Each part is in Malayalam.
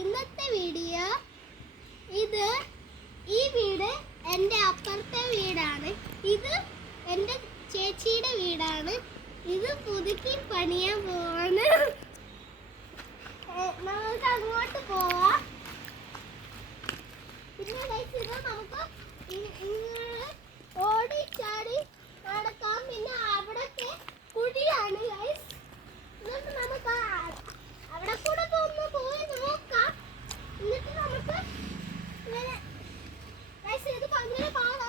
ഇന്നത്തെ വീഡിയോ ഈ വീട് എൻ്റെ അപ്പുറത്തെ വീടാണ്. ഇത് എൻ്റെ ചേച്ചിയുടെ വീടാണ്. ഇത് പുതുക്കി പണിയാൻ പോവാണ്. നമുക്ക് അങ്ങോട്ട് പോവാം. പിന്നെ ഇത് നമുക്ക് ഓടി ചാടി നടക്കാം. പിന്നെ അവിടൊക്കെ കുഴിയാണ് ഗൈസ്. എന്നിട്ട് നമുക്ക് അവിടെ കൂടെ ഒന്ന് പോയി നോക്കാം. എന്നിട്ട് നമുക്ക് ഇത് ഭയങ്കര പാടാ.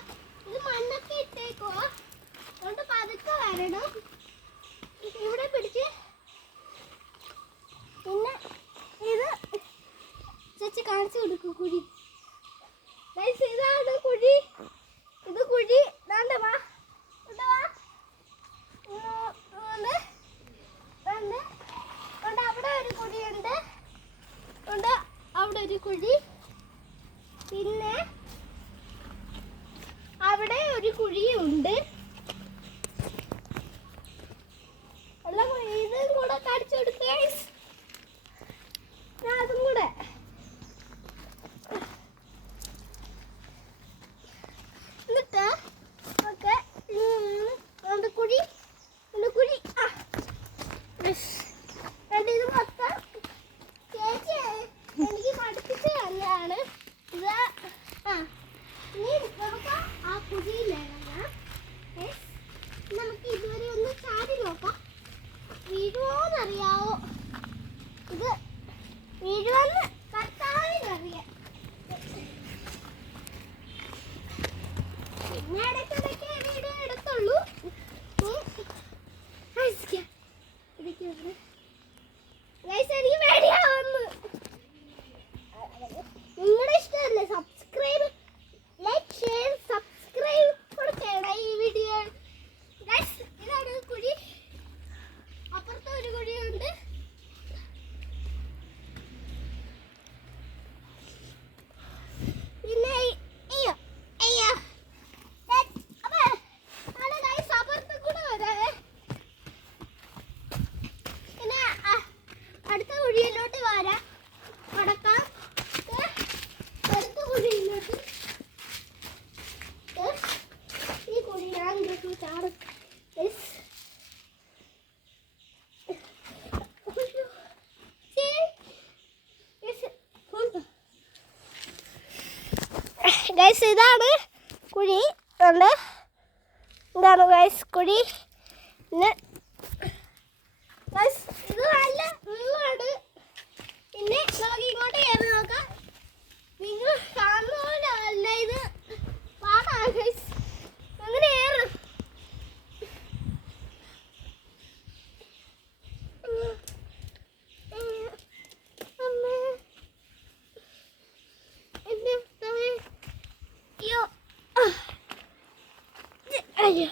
ഇത് മണ്ണൊക്കെ ഇട്ടേക്കോ. അതുകൊണ്ട് പതുക്കെ വരണം. ഇവിടെ പിടിച്ച് പിന്നെ ഇത് ചേച്ചി കാണിച്ചു കൊടുക്കും കുഴി. ഇതാണ് കുഴി. ഇത് കുഴി വാ അവിടെ ഒരു കുഴിയുണ്ട്. അവിടെ ഒരു കുഴി, പിന്നെ അവിടെ ഒരു കുഴിയുണ്ട്. എല്ലാം ഇതും കൂടെ കാണിച്ചു കൊടുത്തേ. അതും കൂടെ എന്നിട്ട് ഒക്കെ കുഴി കുഴി ഇത് മൊത്തം ചേച്ചി എനിക്ക് പഠിപ്പിച്ച് തന്നെയാണ്. ഇത് ഇനി നമുക്ക് ആ കുഴിയിലിറങ്ങാം. നമുക്ക് ഇതുവരെ ഒന്ന് ചാടി നോക്കാം. വീഴുവോന്നറിയാവോ? ഇത് വീഴുവെന്ന് കർത്താവിനറിയാം. പിന്നെ ഇടയ്ക്കിടയ്ക്ക് വീഡിയോ എടുത്തുള്ളൂ. എനിക്ക് പേടിയാവുന്നു. നിങ്ങളുടെ ഇഷ്ടമല്ലേ? സബ്സ്ക്രൈബ്, ലൈക്ക്, ഷെയർ, സബ്സ്ക്രൈബ് കൊടുക്കണം ഈ വീഡിയോ. ഇതാണ് കുഴി. അപ്പുറത്തെ ഒരു കുഴിയുണ്ട്. പിന്നെ അയ്യോ അയ്യോ അപ്പുറത്ത് കൂടെ വരാവേ. പിന്നെ അടുത്ത കുഴിയിലോട്ട് വരാം. നടക്കാം. അടുത്ത കുഴിയിലോട്ട് ഈ കുഴി ഞാൻ ചാടും. ഗൈസ് ഇതാണ് കുഴി. ഇതാണ് ഗൈസ് കുഴി. പിന്നെ ഇത് നല്ല വീടാണ്. പിന്നെ നമുക്ക് ഇങ്ങോട്ട് കയറി നോക്കാം. നിങ്ങൾ കാണുന്ന പോലെ അല്ല, ഇത് പാടാണ് ഗൈസ്. അങ്ങനെ കയറും. അയ്യോ